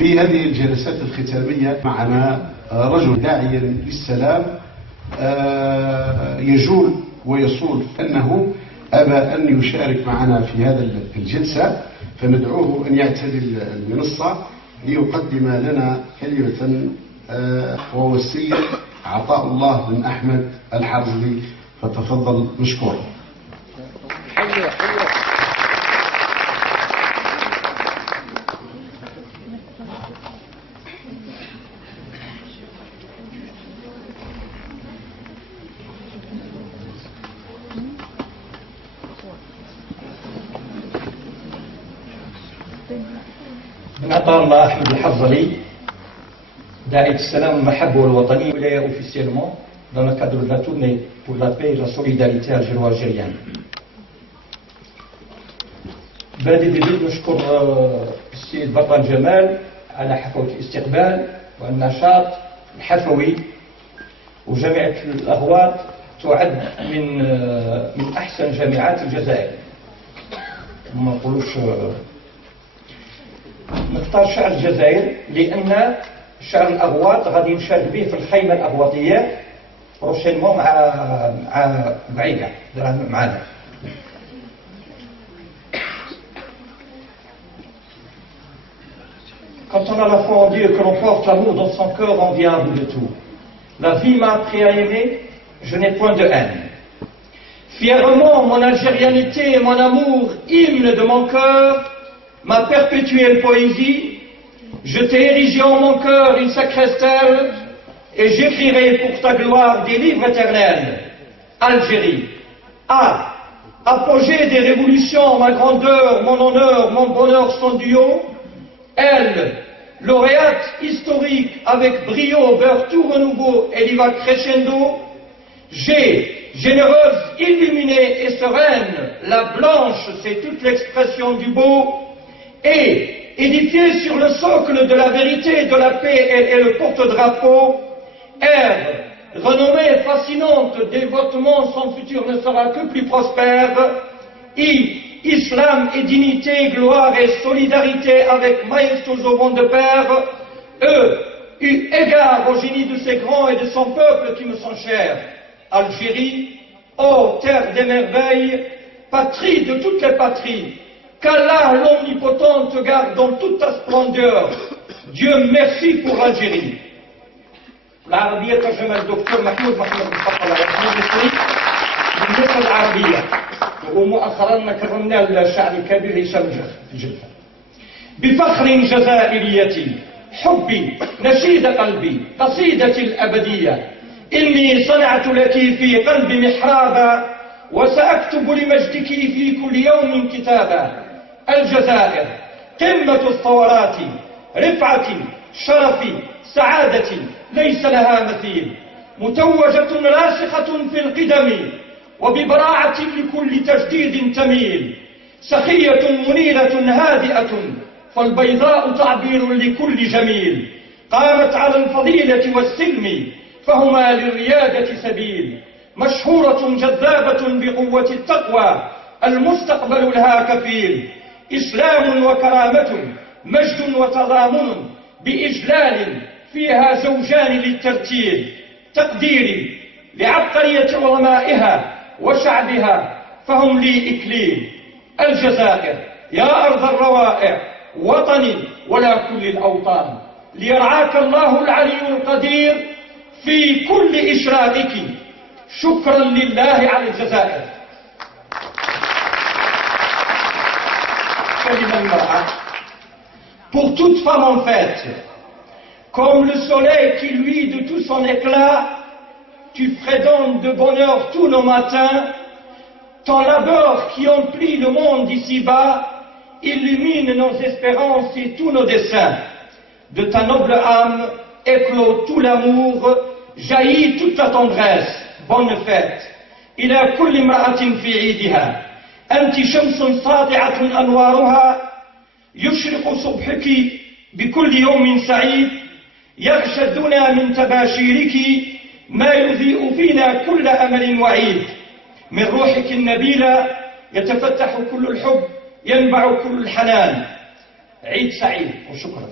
في هذه الجلسات الختامية معنا رجل داعيا للسلام يجول ويصول أنه أبى أن يشارك معنا في هذا الجلسة، فندعوه أن يعتدي المنصة ليقدم لنا كلمة وهو السيد عطاء الله بن أحمد الحرزلي، فتفضل مشكورا. من عطاء الله أحمد الحرزلي, داعية السلام والمحبة والوطنية, ولاية officiellement dans le cadre de la tournée pour la paix et la solidarité algéro-algérienne. بادئ بديت نشكر السيد بطل جمال على حفاوة الاستقبال والنشاط الحفوي، وجامعة الأغواط تعد من أحسن جامعات الجزائر. ما نقولوش نختار شعر الجزائر لأن شعر الأغواط غادي نشارك به في الخيمة الأغواطية بروشينمون مع بعيدة معنا. Quand on a la foi en Dieu et que l'on porte l'amour dans son cœur, on vient à bout de tout. La vie m'a appris à aimer, je n'ai point de haine. Fièrement, mon algérianité et mon amour, hymne de mon cœur, ma perpétuelle poésie, je t'ai érigé en mon cœur une sacrée stèle, et j'écrirai pour ta gloire des livres éternels. Algérie. A. Apogée des révolutions, ma grandeur, mon honneur, mon bonheur sont du haut. Elle, lauréate historique avec brio vers tout renouveau et viva crescendo. G, généreuse, illuminée et sereine, la blanche, c'est toute l'expression du beau. Et, édifiée sur le socle de la vérité, de la paix, elle est le porte-drapeau. R, renommée fascinante, dévotement, son futur ne sera que plus prospère. I, islam et dignité, gloire et solidarité avec majestueux vent de pair. E, eu égard au génie de ses grands et de son peuple qui me sont chers. Algérie, ô terre des merveilles, patrie de toutes les patries, qu'Allah l'omnipotent te garde dans toute ta splendeur. Dieu merci pour l'Algérie. العربية ترجمة الدكتور محمود مصطفى المصري بالنسبة العربية، ومؤخرا كرمنا الشاعر الكبير هشام الجفا. بفخر جزائريتي حبي نشيد قلبي قصيدتي الأبدية، إني صنعت لك في قلبي محرابا وسأكتب لمجدك في كل يوم كتابا. الجزائر قمة الثورات، رفعتي شرفي سعادتي ليس لها مثيل، متوجة راسخة في القدم وببراعة لكل تجديد تميل، سخية منيرة هادئة فالبيضاء تعبير لكل جميل، قامت على الفضيلة والسلم فهما للريادة سبيل، مشهورة جذابة بقوة التقوى المستقبل لها كفيل، إسلام وكرامة مجد وتضامن بإجلال فيها زوجان للترتيل، تقديري لعبقرية علمائها وشعبها فهم لي إكليل. الجزائر يا أرض الروائع وطني ولا كل الأوطان، ليرعاك الله العلي القدير في كل إشراقك. شكرا لله على الجزائر. كلمة المرأة. Pour toute femme en fête, comme le soleil qui luit de tout son éclat, tu fredonnes de bonheur tous nos matins, ton labeur qui emplit le monde ici-bas illumine nos espérances et tous nos desseins. De ta noble âme éclot tout l'amour, jaillit toute ta tendresse. Bonne fête. إلى كل امرأة في عيدها، أنت شمس ساطعة أنوارها، يشرق صبحك بكل يوم سعيد، يغشى الدنا من تباشيرك ما يضيء فينا كل أمل وعيد. من روحك النبيلة يتفتح كل الحب، ينبع كل الحنان. عيد سعيد وشكرا.